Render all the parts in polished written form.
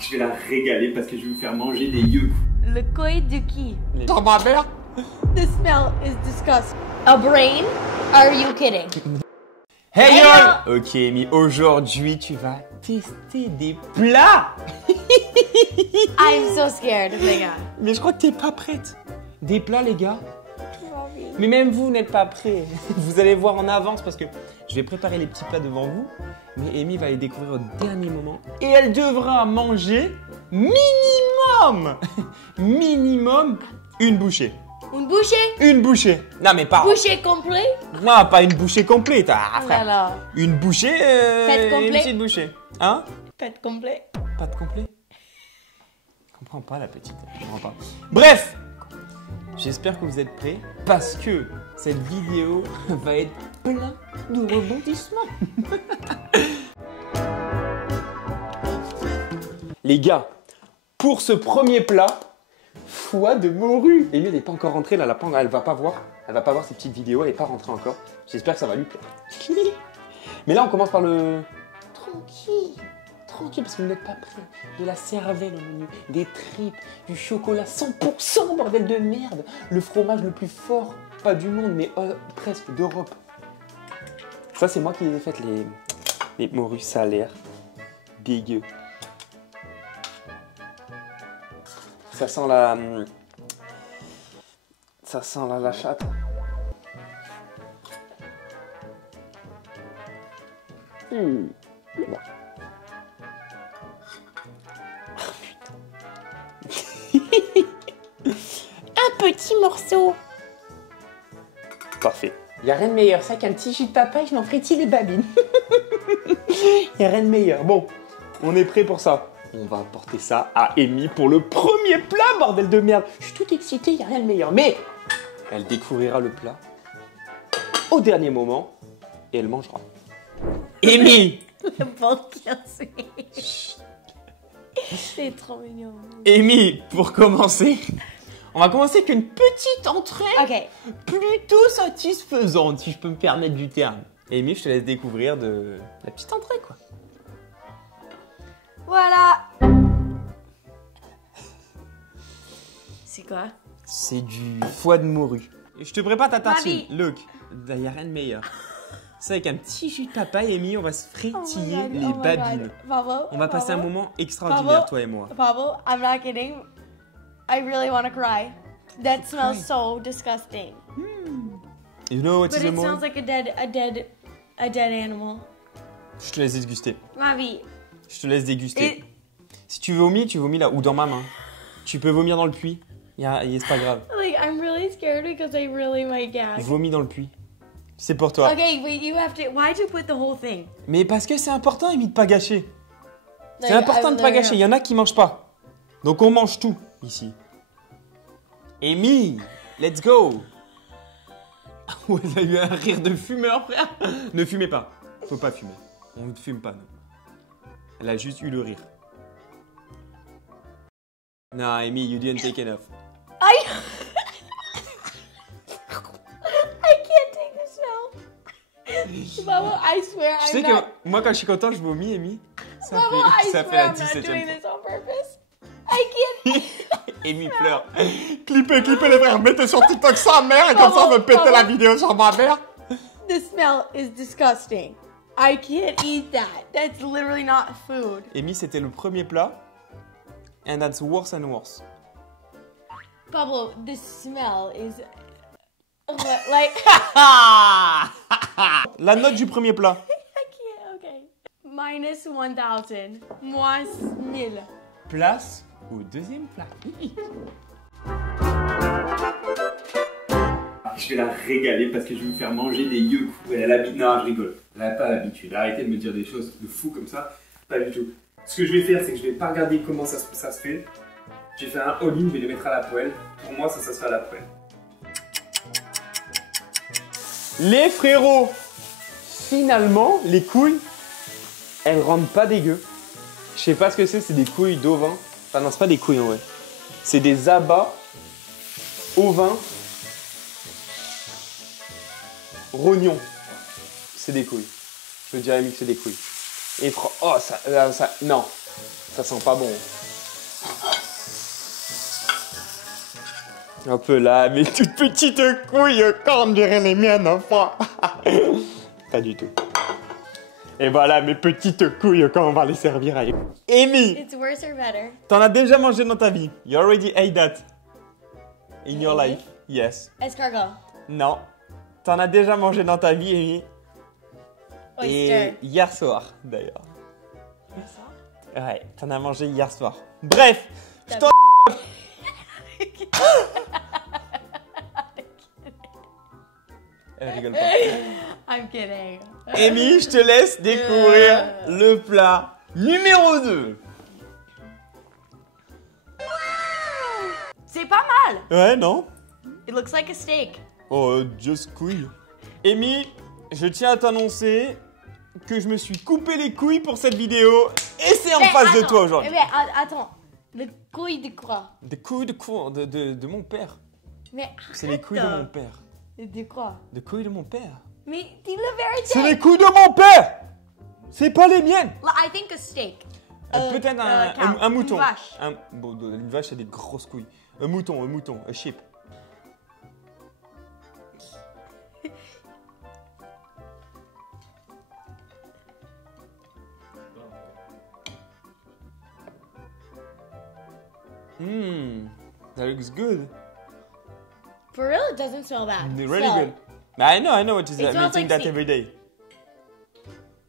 Je vais la régaler parce que je vais vous faire manger des yeux. Le koi de qui? Dans ma mère. The smell is disgusting. A brain? Are you kidding? Hey Hey yo! Ok, mais aujourd'hui tu vas tester des plats. I'm so scared, les gars. Mais je crois que t'es pas prête. Des plats, les gars. Mais même vous n'êtes pas prêts. Vous allez voir en avance parce que je vais préparer les petits plats devant vous. Mais Amy va les découvrir au dernier moment. Et elle devra manger minimum, minimum une bouchée. Une bouchée? Une bouchée. Non mais pas. Bouchée complet? Non, pas une bouchée complète. Ah, Oh frère. là là. Une bouchée. Faites complet. Une petite bouchée. Hein? Pâte complet. Pas de complet? Je comprends pas la petite. Je comprends pas. Bref. J'espère que vous êtes prêts parce que cette vidéo va être plein de rebondissements. Les gars, pour ce premier plat, foie de morue. Amy, elle n'est pas encore rentrée là, elle va pas voir. Elle va pas voir ces petites vidéos, elle n'est pas rentrée encore. J'espère que ça va lui plaire. Mais là, on commence par le tranquille. Tranquille parce que vous n'êtes pas prêts. De la cervelle au menu, des tripes, du chocolat 100%, bordel de merde. Le fromage le plus fort, pas du monde, mais presque d'Europe. Ça, c'est moi qui les ai faites, les morues salaires. Dégueu. Ça sent la... Ça sent la chatte. Bon. Un petit morceau. Parfait. Il n'y a rien de meilleur, ça qu'un petit jus de papaye, je m'en frétille les babines. Il n'y a rien de meilleur. Bon, on est prêt pour ça. On va apporter ça à Amy pour le premier plat, bordel de merde. Je suis tout excité, il n'y a rien de meilleur. Mais elle découvrira le plat au dernier moment et elle mangera. Amy! Bon, c'est trop mignon. Amy, pour commencer, on va commencer avec une petite entrée Ok. plutôt satisfaisante, si je peux me permettre du terme. Amy, je te laisse découvrir de la petite entrée, quoi. Voilà. C'est quoi? C'est du foie de morue. Et je te prépare ta tartine. Mamie. Look, il n'y a rien de meilleur. C'est avec un petit jus de papaye, Amy, on va se frétiller Oh my God, les oh my babines. God. Pablo, On va passer un Pablo, moment extraordinaire, Pablo, toi et moi. Pablo, I'm not kidding. I really want to cry. That smells cry. so disgusting. You know what But is the it morue? sounds like a dead animal. Je te laisse déguster. Mamie. Je te laisse déguster. Et- Si tu vomis là, ou dans ma main. Tu peux vomir dans le puits. C'est pas grave. Like, I'm really scared because I really might gag. Vomis dans le puits. C'est pour toi. Okay, wait, you have to. Why'd you put the whole thing? Mais parce que c'est important, Amy, de pas gâcher. C'est Like, important de pas gâcher. Il y en a qui mangent pas. Donc on mange tout ici. Amy, let's go. Ouais, il a eu un rire de fumeur, frère. Ne fumez pas. Faut pas fumer. On ne fume pas, non. Elle a juste eu le rire. Non, Amy, you didn't take enough. I can't take the smell. Mama, I swear Tu sais I'm que not. moi, quand je suis content, je vomis, Amy. Ça Mama, I ça fait swear la I'm not 17e doing fois. this on purpose. I can't. Amy pleure. Clippez les frères. Mettez sur TikTok sa mère et comme ça, on va péter la vidéo sur ma mère. The smell is disgusting. I can't eat that. That's literally not food. Amy, c'était le premier plat. And that's worse and worse. Pablo, the smell is like La note du premier plat. I can't. Okay, minus 1,000. Moins 1000. Place au deuxième plat. Je vais la régaler parce que je vais vous faire manger des yeux. Elle habite. Non, je rigole. Elle n'a pas l'habitude. Arrêtez de me dire des choses de fou comme ça. Pas du tout. Ce que je vais faire, c'est que je vais pas regarder comment ça se fait. J'ai fait un all-in, je vais les mettre à la poêle. Pour moi, ça se fait à la poêle. Les frérots. Finalement, les couilles, elles rendent pas dégueu. Je sais pas ce que c'est des couilles d'ovin. Enfin non, c'est pas des couilles en vrai. C'est des abats ovins rognons. C'est des couilles. Je dirais que c'est des couilles. Et oh, ça, non. Ça sent pas bon. Un peu là, mes toutes petites couilles, quand on dirait les miennes, enfant. Pas du tout. Et voilà mes petites couilles quand on va les servir à Amy. It's worse or better? T'en as déjà mangé dans ta vie. You already ate that. In your Amy? life. Yes. Escargot. Non. T'en as déjà mangé dans ta vie, Amy. Oyster. Et hier soir, d'ailleurs. Ouais, t'en as mangé hier soir. Bref, je t'en... Elle rigole pas. I'm kidding. Amy, je te laisse découvrir le plat numéro 2. C'est pas mal. Ouais, non? It looks like a steak. Oh, just couilles. Amy, je tiens à t'annoncer que je me suis coupé les couilles pour cette vidéo et c'est en face de toi aujourd'hui. Mais attends, le couille de quoi? Des couilles de quoi? De mon père. Mais C'est les couilles de mon père. De quoi? Des couilles de mon père. Mais dis la vérité. C'est les couilles de mon père. C'est pas les miennes. I think a steak. Peut-être cow, un mouton. Une vache. Bon, une vache a des grosses couilles. Un mouton, un sheep. That looks good. For real, it doesn't smell bad. Really Smell good. it. I know it is. It I'm smells eating like that steak. every day.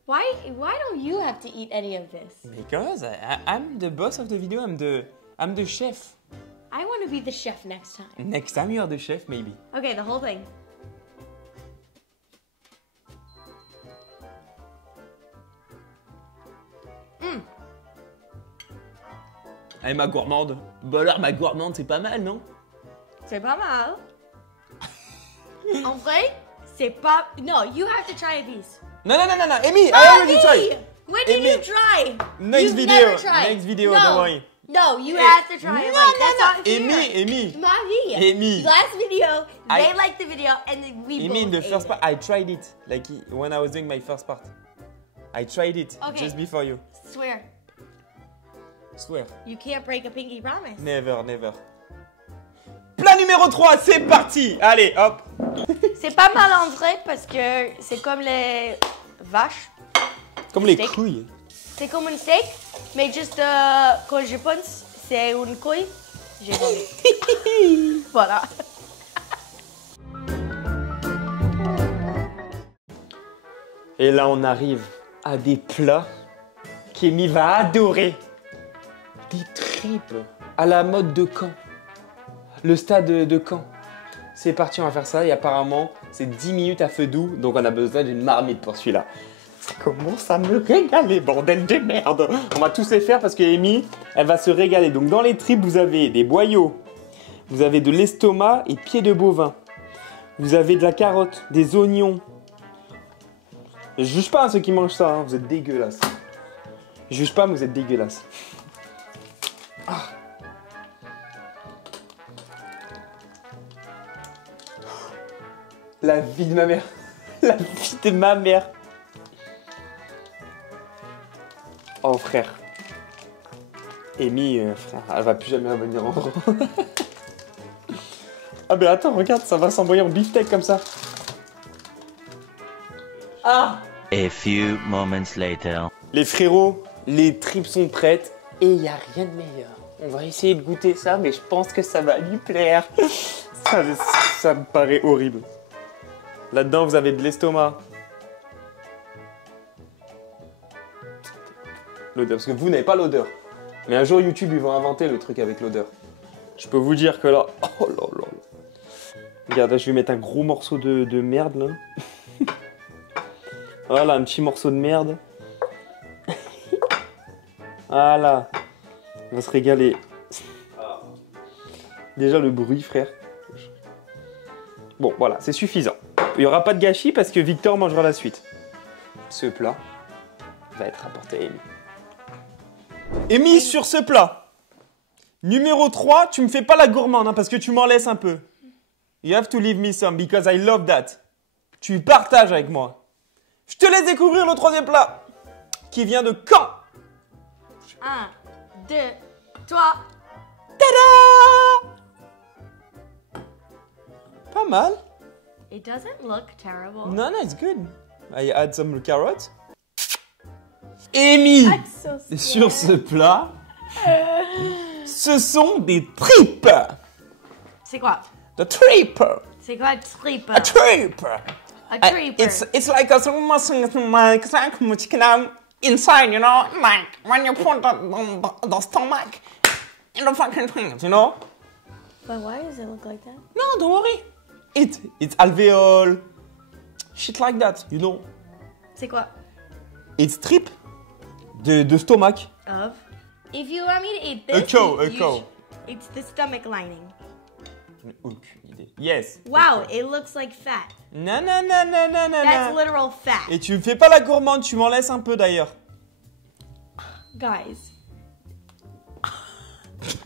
Why don't you have to eat any of this? Because I'm the boss of the video. I'm the chef. I want to be the chef next time. Next time you are the chef, maybe. Okay, the whole thing. Allez, ma gourmande. Bah alors, ma gourmande, c'est pas mal, non? C'est pas mal. En vrai, c'est pas... No, you have to try these. Non, Amy, I already tried. When did Amy, you try? Next You've video, never tried. next video, no. don't worry. No, you have to try it. Like, that's not fair. Amy. Ma vie. Amy. Last video, I- they liked the video, and then we Amy, in the both first ate part, I tried it. Like when I was doing my first part. I tried it Okay. just before you. it. Swear, Swear. you can't break a pinky promise. Never. Plat numéro 3, c'est parti. Allez, hop. C'est pas mal en vrai parce que c'est comme les vaches. Comme les Steak. couilles. C'est comme un steak, mais juste quand je pense, c'est une couille. J'ai vomi. Voilà. Et là, on arrive à des plats qu'Amy va adorer. Des tripes à la mode de Caen. Le stade de Caen. C'est parti, on va faire ça. Et apparemment, c'est 10 minutes à feu doux. Donc, on a besoin d'une marmite pour celui-là. Ça commence à me régaler, bordel de merde. On va tous les faire parce que Amy, elle va se régaler. Donc, dans les tripes, vous avez des boyaux. Vous avez de l'estomac et pieds de bovin. Vous avez de la carotte, des oignons. Je juge pas ceux qui mangent ça, hein. Vous êtes dégueulasses. Je juge pas, mais vous êtes dégueulasses. Ah. La vie de ma mère. La vie de ma mère. Oh frère. Amy, frère, elle va plus jamais revenir en gros. Ah ben attends, regarde, ça va s'envoyer en beefsteak comme ça. Ah! A few moments later. Les frérots, les tripes sont prêtes et il n'y a rien de meilleur. On va essayer de goûter ça, mais je pense que ça va lui plaire. Ça me paraît horrible. Là-dedans, vous avez de l'estomac. L'odeur, parce que vous n'avez pas l'odeur. Mais un jour, YouTube, ils vont inventer le truc avec l'odeur. Je peux vous dire que là... Oh là là. Regarde, là, je vais mettre un gros morceau de merde, là. Voilà, un petit morceau de merde. Voilà. On va se régaler. Déjà le bruit, frère. Bon, voilà, c'est suffisant. Il n'y aura pas de gâchis parce que Victor mangera la suite. Ce plat va être apporté à Amy. Amy, sur ce plat. Numéro 3, tu me fais pas la gourmande hein, parce que tu m'en laisses un peu. You have to leave me some because I love that. Tu partages avec moi. Je te laisse découvrir le troisième plat qui vient de Caen. Toi. Tada! Pas mal. It doesn't look terrible. No, no, it's good. I add some carrots. Amy, I'm so scared. sur ce plat, ce sont des tripes. C'est quoi? The tripe. C'est quoi tripe? A tripe. A tripe. It's like a chicken inside, you know, like when you put the stomach in the fucking thing, you know. But why does it look like that? No, don't worry. It's alveol, shit like that, you know. C'est quoi? It's trip de stomach. Of? If you want me to eat this, A cow. It's the stomach lining. Aucune idée. Yes. Wow, it looks like fat. Non. That's literal fat. Et tu me fais pas la gourmande, tu m'en laisses un peu d'ailleurs. Guys.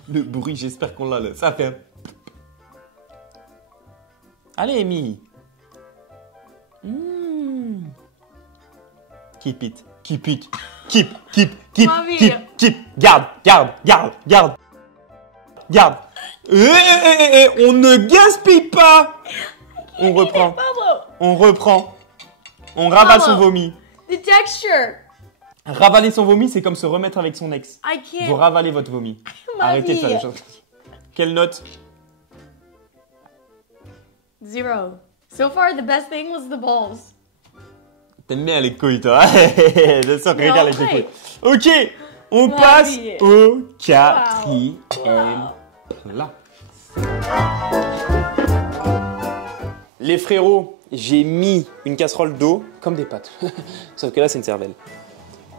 Le bruit, j'espère qu'on l'a là. Ça fait. Allez, Amy. Keep it. Keep. Mamie. Keep. Garde. On ne gaspille pas. On reprend. Bubble. On ravale son Maman. vomi. The texture. Ravaler son vomi, c'est comme se remettre avec son ex. I can't. Vous ravalez votre vomi. Ma Arrêtez de faire vie. des choses. Quelle note? 0. So far, the best thing was the balls. T'aimes bien les couilles, toi. Je sens régale avec les ouais. couilles. Ok, on Ma passe vie. au quatrième plat. Les frérots, j'ai mis une casserole d'eau comme des pâtes. Sauf que là, c'est une cervelle.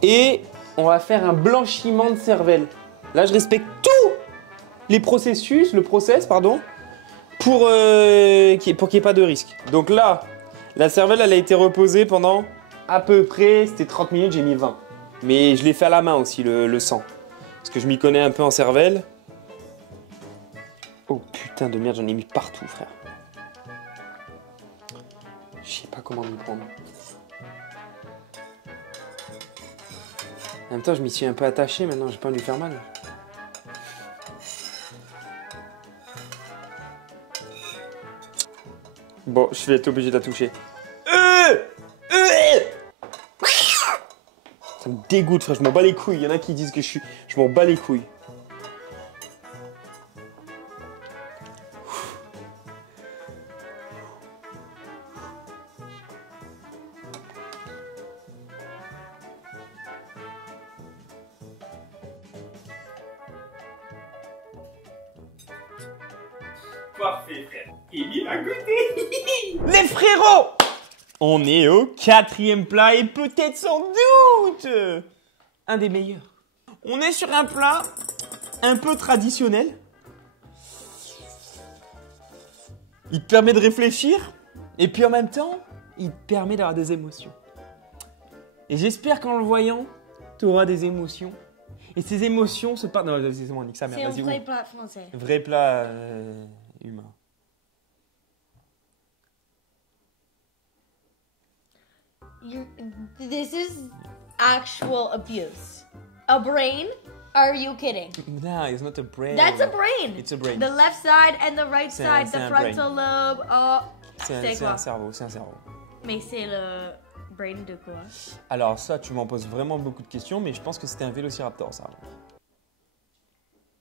Et on va faire un blanchiment de cervelle. Là, je respecte tous les processus, pour qu'il n'y ait pas de risque. Donc là, la cervelle, elle a été reposée pendant à peu près, c'était 30 minutes, j'ai mis 20. Mais je l'ai fait à la main aussi, le sang. Parce que je m'y connais un peu en cervelle. Oh putain de merde, j'en ai mis partout, frère. Je sais pas comment m'y prendre. En même temps, je m'y suis un peu attaché, maintenant, j'ai pas envie de lui faire mal. Bon, je vais être obligé de la toucher. Ça me dégoûte, frère, je m'en bats les couilles. Il y en a qui disent que je m'en bats les couilles. Parfait, frère. Émile a goûté. Les frérots! On est au quatrième plat et peut-être sans doute un des meilleurs. On est sur un plat un peu traditionnel. Il te permet de réfléchir et puis en même temps, il te permet d'avoir des émotions. Et j'espère qu'en le voyant, tu auras des émotions. Et ces émotions se partent... Non, c'est bon, nique sa mère, C'est un vas-y. vrai plat français. Vrai plat humain. This is actual abuse. A brain? Are you kidding? No, it's not a brain. That's a brain. It's a brain. The left side and the right C'est un- side, c'est the un frontal lobe. Oh, C'est quoi? un cerveau, c'est un cerveau. Mais c'est le brain de quoi? Alors ça, tu m'en poses vraiment beaucoup de questions, mais je pense que c'était un vélociraptor, ça.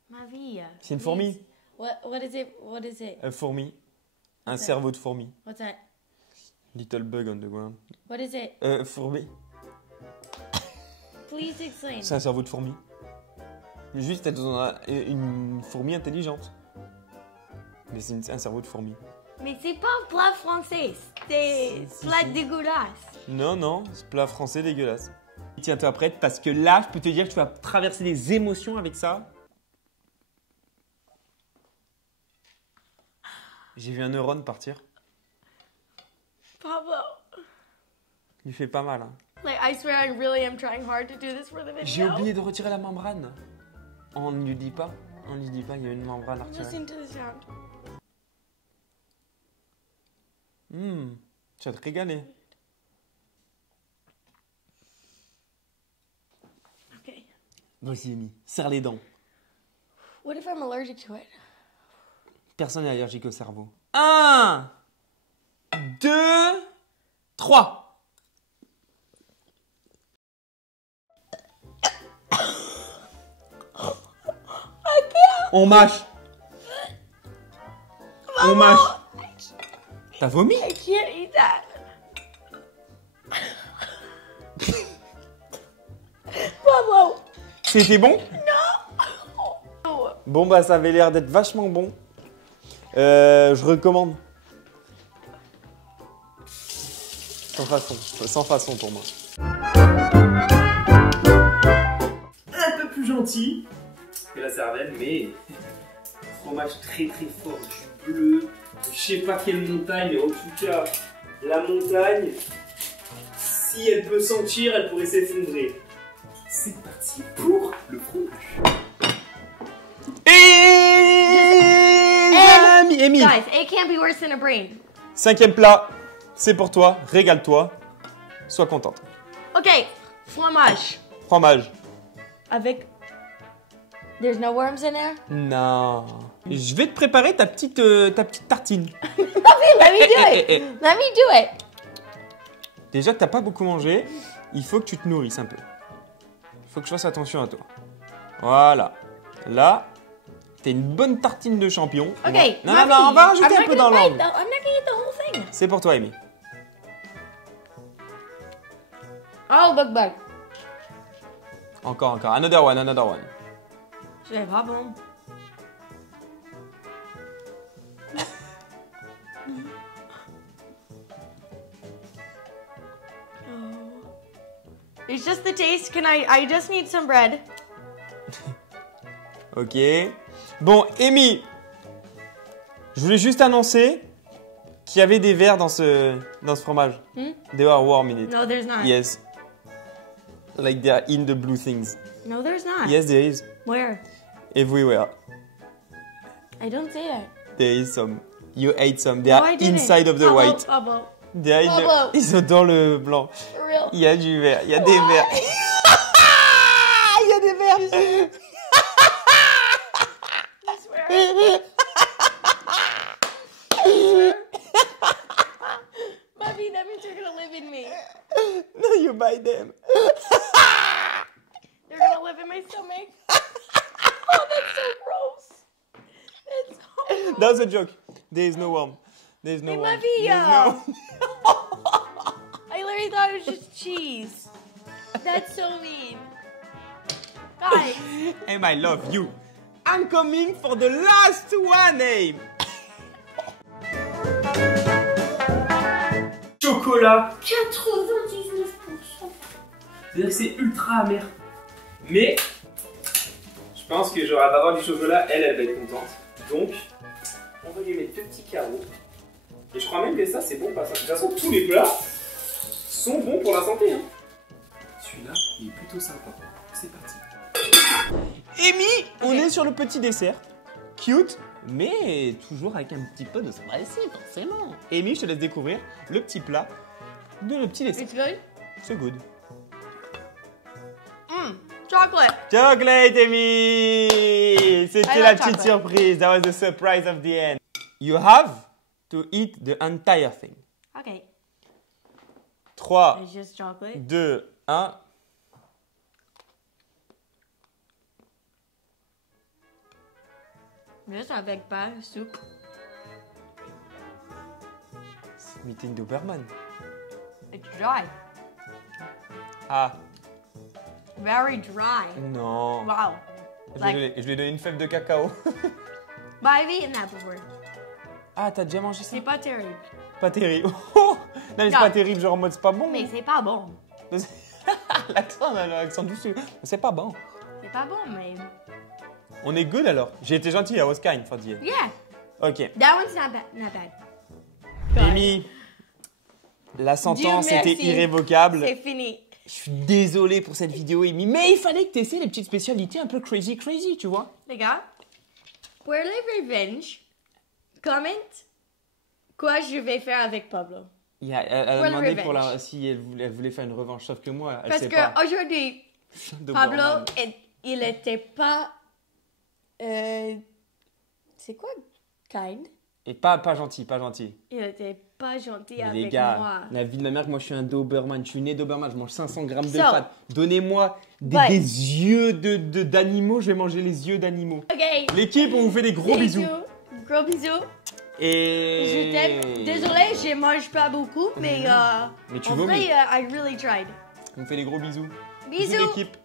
Ma vie. C'est une fourmi. What is it? What is it? Une fourmi. Un What's that? cerveau de fourmi. What's that? Little bug on the ground. What is it? Fourmi. Please explain. C'est un cerveau de fourmi. Juste, elles ont une fourmi intelligente. Mais c'est un cerveau de fourmi. Mais c'est pas un plat français. C'est Si, plat si. dégueulasse. Non, c'est plat français dégueulasse. Tiens-toi prête, parce que là, je peux te dire que tu vas traverser des émotions avec ça. J'ai vu un neurone partir. Pablo. Il fait pas mal, hein. Like, I swear I really am trying hard to do this for the video. J'ai oublié de retirer la membrane. On ne lui dit pas. On ne lui dit pas, il y a une membrane à retirer. Listen to the sound. Tu vas te régaler. Okay. Vas-y, Amy, serre les dents. What if I'm allergic to it? Personne n'est allergique au cerveau. 1, 2, 3. On mâche. On mâche. T'as vomi? I can't eat that. Pablo. C'était bon? No. Bon bah ça avait l'air d'être vachement bon. Je recommande. Sans façon pour moi. Un peu plus gentil que la cervelle, mais fromage très très fort, du bleu. Je sais pas quelle montagne, mais en tout cas, la montagne, si elle peut sentir, elle pourrait s'effondrer. C'est parti pour le fromage. Et Amy, Guys, it can't be worse than a brain. 5e plat, c'est pour toi, régale-toi, sois contente. Ok, fromage. Fromage. Avec... There's no worms in there? Non. Je vais te préparer ta petite tartine. Okay, let me do it. Let me do it. Déjà que t'as pas beaucoup mangé, il faut que tu te nourrisses un peu. Il faut que je fasse attention à toi. Voilà. Là, t'as une bonne tartine de champignons. Ok. Non, non, non, on va rajouter un peu dans l'angle. I'm not gonna eat the whole thing. C'est pour toi, Amy. Oh, bug. Encore. Another one. C'est pas bon. It's just the taste. I just need some bread. Ok. Bon, Amy, je voulais juste annoncer qu'il y avait des vers dans ce fromage. They are warm in it. No, there's not. Yes. Like they are in the blue things. No, there's not. Yes, there is. Where? Everywhere. I don't see it. There is some. You ate some. They No, are I didn't. inside of the white. Pablo. They are in Pablo. Ils sont dans le blanc. For real. Il y a du vert. Il y a des verts. Il y a des verts. I swear. Bobby, that means you're gonna live in me. No, you buy them. They're gonna live in my stomach. Oh, that's so gross. That's so gross. That was a joke. There is no worm. There is no Hey, worm. Bobby, There is no- I literally thought it was just cheese. That's so mean. Guys, Em, I love you. I'm coming for the last one, Em. Chocolat. 99%. C'est-à-dire que c'est ultra amer. Mais, je pense que genre, elle va avoir du chocolat, elle va être contente. Donc, on va lui mettre 2 petits carreaux. Et je crois même que ça, c'est bon parce que de toute façon, tous les plats sont bons pour la santé. Hein. Celui-là, il est plutôt sympa. C'est parti. Amy, on est sur le petit dessert. Cute, mais toujours avec un petit peu de spicy, forcément. Amy, je te laisse découvrir le petit plat de le petit dessert. It's good? C'est good. Chocolate. Chocolate, Amy! C'était I la love petite chocolate. surprise. That was the surprise of the end. You have to eat the entire thing. Okay. 3, It's just chocolate. 2, 1. Juste avec pas soupe. Meeting Doberman. It's dry. Ah, Very dry. non. Wow. Je lui ai donné une fève de cacao. But I've eaten that before. Ah, t'as déjà mangé ça? C'est pas terrible. Pas terrible. Oh, non, mais c'est Non. pas terrible, genre en mode c'est pas bon. Mais c'est pas bon. L'accent du c'est pas bon. C'est pas bon, mais... On est good alors. J'ai été gentil, I was kind for the end. Yeah. Ok. That one's not bad. Amy, la sentence Dieu merci. était irrévocable. C'est fini. Je suis désolé pour cette vidéo, Amy, mais il fallait que tu essaies les petites spécialités un peu crazy, tu vois. Les gars, pour les revenge, comment quoi je vais faire avec Pablo. Elle a Pour le demandé pour revenge. si elle voulait faire une revanche, sauf que moi, elle Parce sait pas. que aujourd'hui, Doberman. Pablo, il était pas C'est quoi kind? Et pas gentil, pas gentil. Il était pas gentil Mais avec les gars, moi. la vie de ma mère, moi je suis un Doberman, je suis né Doberman, je mange 500 grammes de So, pâtes. Donnez-moi des ouais. yeux d'animaux, je vais manger les yeux d'animaux. Ok. L'équipe, on vous fait des gros bisous. Gros bisous. Et... Je t'aime. Désolée, je mange pas beaucoup, mais, Mais tu en vomis. vrai, I really tried. On vous fait des gros bisous. Bisous. L'équipe.